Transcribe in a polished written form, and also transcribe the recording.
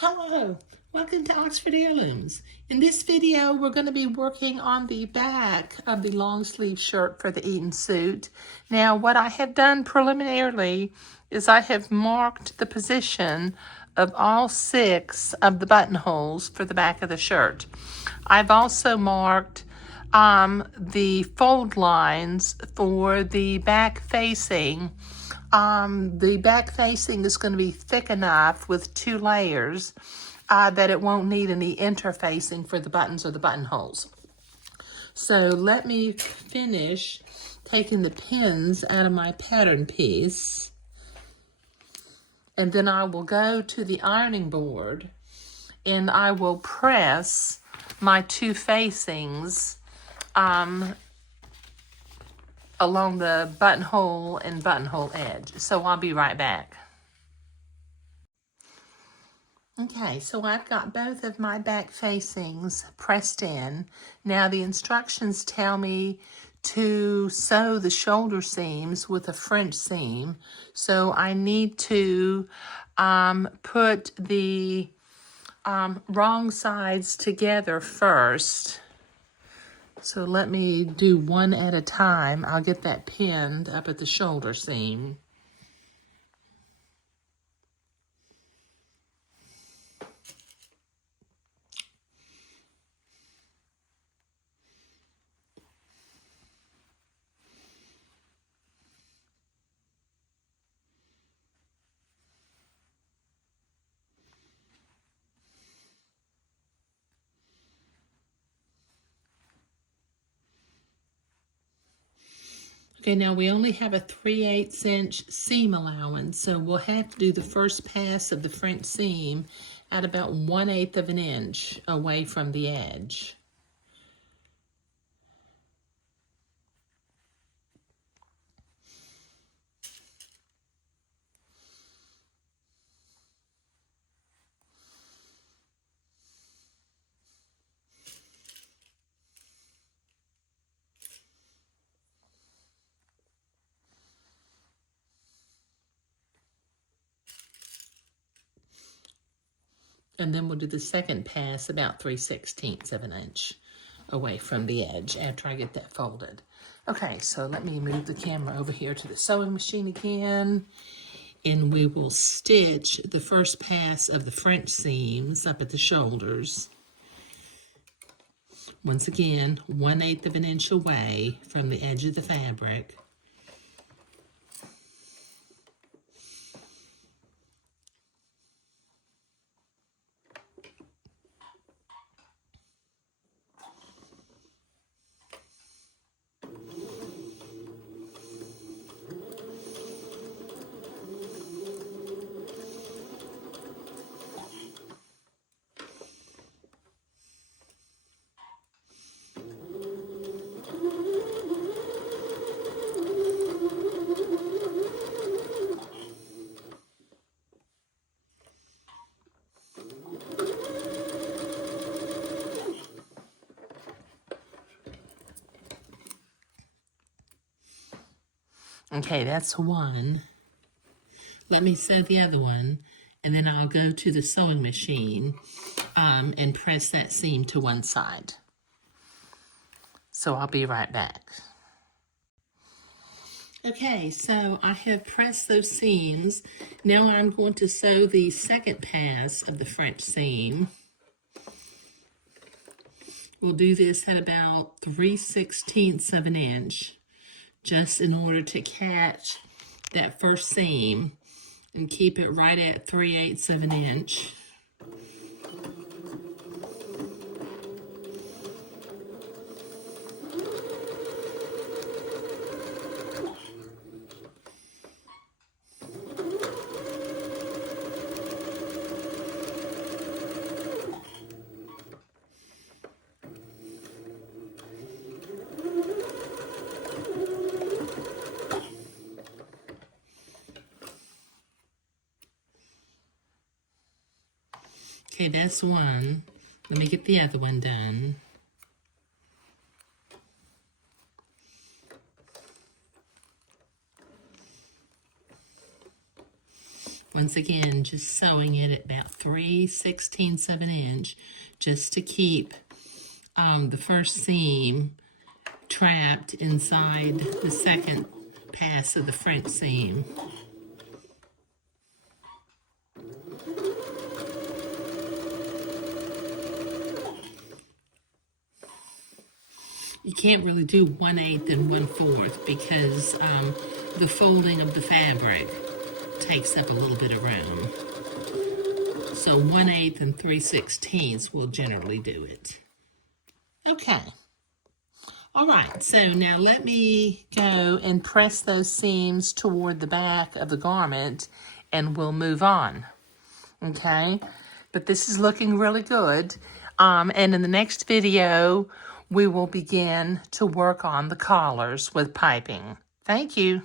Hello, welcome to Oxford Heirlooms. In this video, we're going to be working on the back of the long sleeve shirt for the Eton suit. Now, what I have done preliminarily is I have marked the position of all 6 of the buttonholes for the back of the shirt. I've also marked the fold lines for the back facing. The back facing is going to be thick enough with 2 layers that it won't need any interfacing for the buttons or the buttonholes. So let me finish taking the pins out of my pattern piece, and then I will go to the ironing board and I will press my 2 facings along the buttonhole and buttonhole edge. So I'll be right back. Okay, so I've got both of my back facings pressed in. Now the instructions tell me to sew the shoulder seams with a French seam. So I need to put the wrong sides together first. So let me do one at a time. I'll get that pinned up at the shoulder seam. Okay, now we only have a 3/8 inch seam allowance, so we'll have to do the first pass of the French seam at about 1/8 of an inch away from the edge. And then we'll do the second pass about 3/16 of an inch away from the edge after I get that folded. Okay, so let me move the camera over here to the sewing machine again, and we will stitch the first pass of the French seams up at the shoulders. Once again, 1/8 of an inch away from the edge of the fabric. Okay, that's one. Let me sew the other one, and then I'll go to the sewing machine and press that seam to one side. So I'll be right back. Okay, so I have pressed those seams. Now I'm going to sew the second pass of the French seam. We'll do this at about 3/16 of an inch, just in order to catch that first seam and keep it right at 3/8 of an inch. Okay, that's one. Let me get the other one done. Once again, just sewing it at about 3/16 of an inch, just to keep the first seam trapped inside the second pass of the French seam. You can't really do 1/8 and 1/4 because the folding of the fabric takes up a little bit of room. So 1/8 and 3/16 will generally do it. Okay. All right, so now let me go and press those seams toward the back of the garment and we'll move on. Okay, but this is looking really good. And in the next video, we will begin to work on the collars with piping. Thank you.